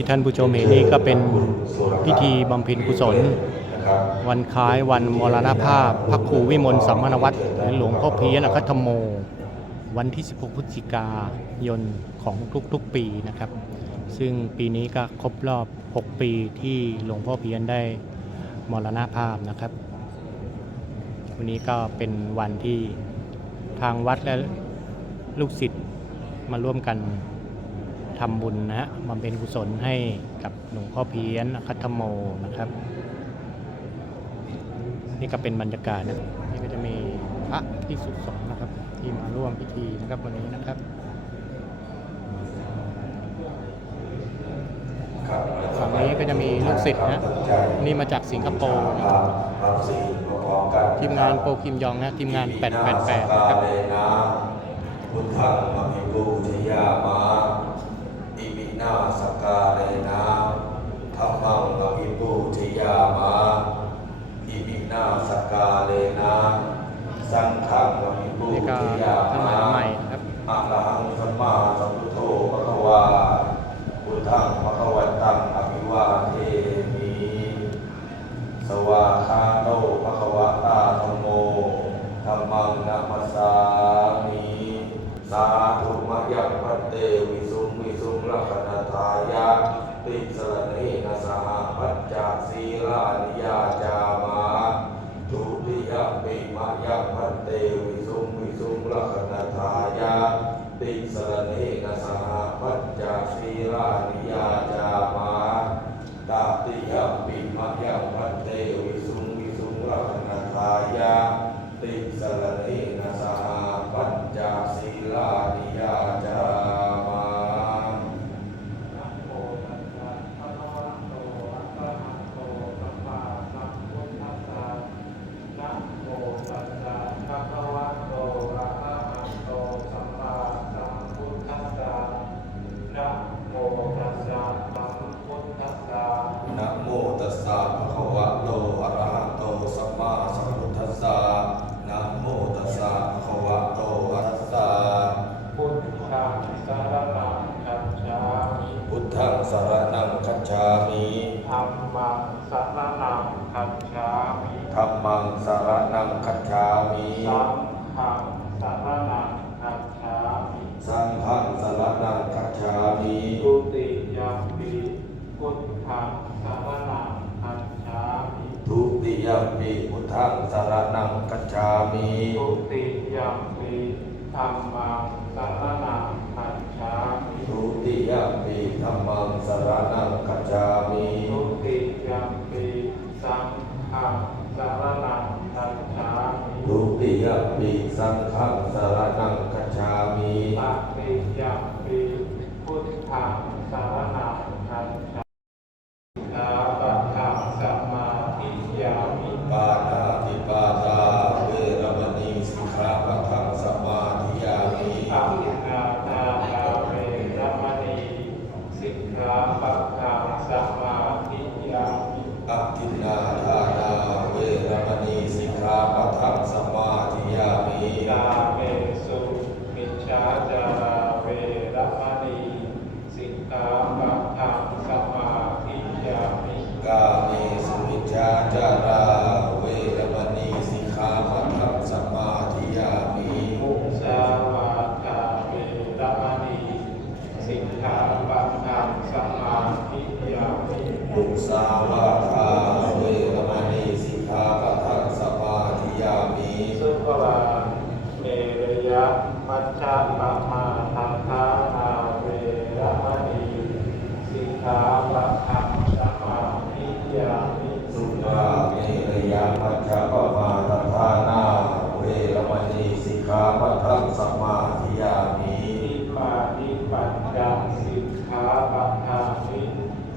ที่ท่านผู้ชมเห็นนี่ก็เป็นพิธีบำเพ็ญกุศล วันคล้ายวันมรณภาพ พระครูวิมลสัมมนวัตรหรือหลวงพ่อเพียนอคัตโม วันที่ 16 พฤศจิกายนของทุกๆปีนะครับ ซึ่งปีนี้ก็ครบรอบ 6 ปีที่หลวงพ่อเพียนได้มรณภาพนะครับ วันนี้ก็เป็นวันที่ทางวัดและลูกศิษย์มาร่วมกัน ทำบุญนะฮะบำเพ็ญกุศลให้กับหลวงพ่อเพี้ยนคัตธโมนะครับ นี่ก็เป็นบรรยากาศนะนี่ก็จะมีพระที่สุดสงนะครับ ที่มาร่วมพิธีนะครับวันนี้นะครับฝั่งนี้ก็จะมีลูกศิษย์นะนี่มาจากสิงคโปร์นะครับทีมงานโปรคิมยองนะทีมงาน 888 นะครับพุทธังมะมิปูชยามา นาสกาเรนะธัมมังมะมิปูชยามาอิมินาสกาเรนะสังฆังมะมิปูนี่ก็ชยาท่านมมาหาใหม่นะครับอะระหังสัมมาสัมพุทโธภะคะวาพุทธังภะคะวันตังอภิวาเทมิสวาคาโตภะคะวะตาธัมโมธัมมังนัมมัสสามิสาธุมะยังพันเตวิสุงวิสุงลักขณทายะติสรณเนนะสหปัญจศีลานิยาจามาทุติยมปิมะยังพันเตวิสุงวิสุงลักขณทายะติสรณเนนะสหปัญจศีลานิยาจามา ตาติยมปิมะยังพันเตวิสุงวิสุงรักนัทายาติสรณเนนะสหปัญจศีลานิยาจามา นะโมตัสสะภะคะวะโตอะระหะโตสัมมาสัมพุทธัสสะนะโมตัสสะภะคะวะโตอะระหะโต พุทธังสารนังคัจฉามิ พุทธังสรณังคัจฉามิ ธัมมังสารนังคัจฉามิ ธัมมังสรณังคัจฉามิ สังฆัง สารนังคัจฉามิสังฆังสรณังคัจฉามิทุติยมปิพุทธังสารนังคัจฉามิทุติยมปิพุทธังสรณังคัจฉามิทุติยมปิธัมมังสารนังคัจฉามิทุติยมปิธัมมังสรณังคัจฉามิทุติยมปิสังฆัง สารนังคัจฉามิทุติยมปิสังฆังสรณังคัจฉามิตติยมปีพุทธังสารนังคัจฉามิลาปัฏฐังสมาธิยามิ ปานาติปาตาเวรมณีสิกขาปะทังสมาธิยามิ อังนาทานาเวรมณีสิกขาปัฏฐังสมาธิยามิ อัตินนาทานาเวรมณีสิกขาปะทังสมาธิยามิ กาเมสุมิจฉาจาราเวรมณีสิกขาปัฏฐังสมาธิยามิ กาเมสุมิจฉาจาราเวรมณีสิกขาปะทังสมาธิยามิ มุสาวาทาเวรมณี สิกขาปัฏฐังสมาธิยามิมุสาวาทาเวรมณีสิกขาปะทังสมาธิยามิสุภลาเมรยะมัชฌะปะมาทังทานาเวรมณีสิกขาปัฏฐังสมาธิยามิสุราเมรยามัจจปมาทฐานาเวรมณีสิกขาปะทังสมาธิยามินิพพา ปัญจสิกขาปัฏฐามิ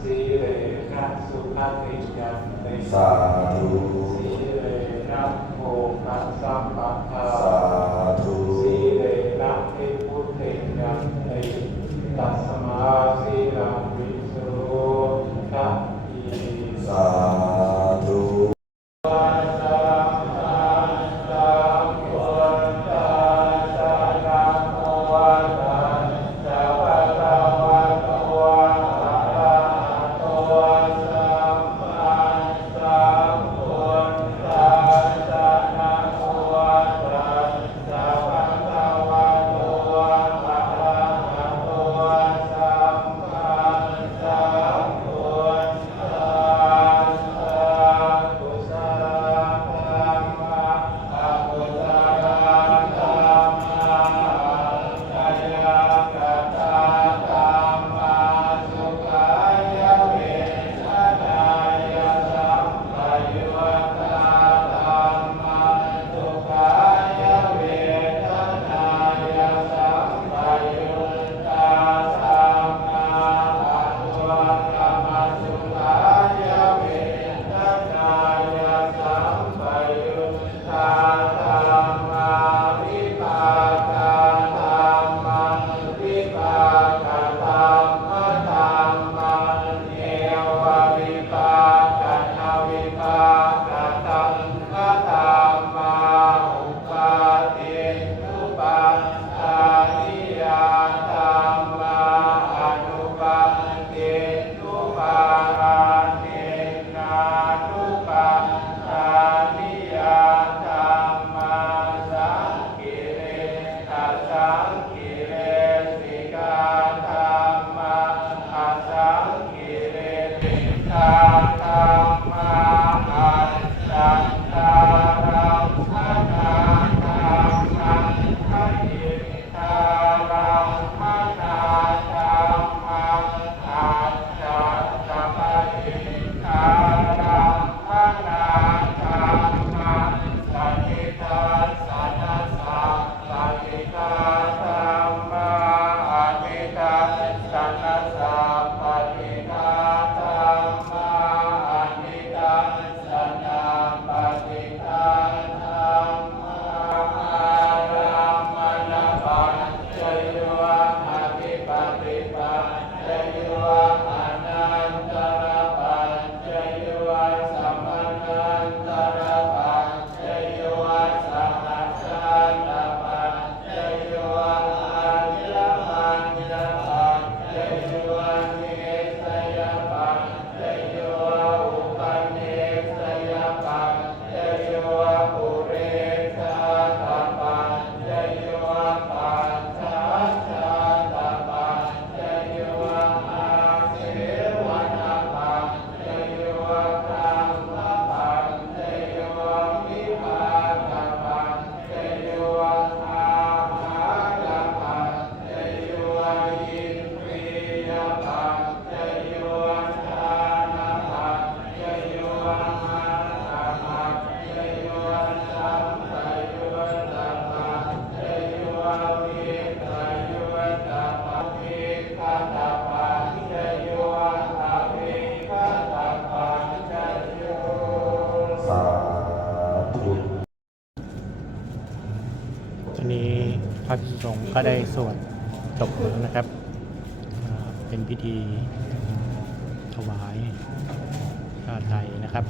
สีเลนะสุขติยันติสาธุสีเลนะโภคะสัมปทาสา วันนี้พระสงฆ์ก็ได้สวดจบแล้วนะครับ เป็นพิธีถวายผ้าไตรนะครับ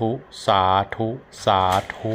ธุ สาธุ สาธุ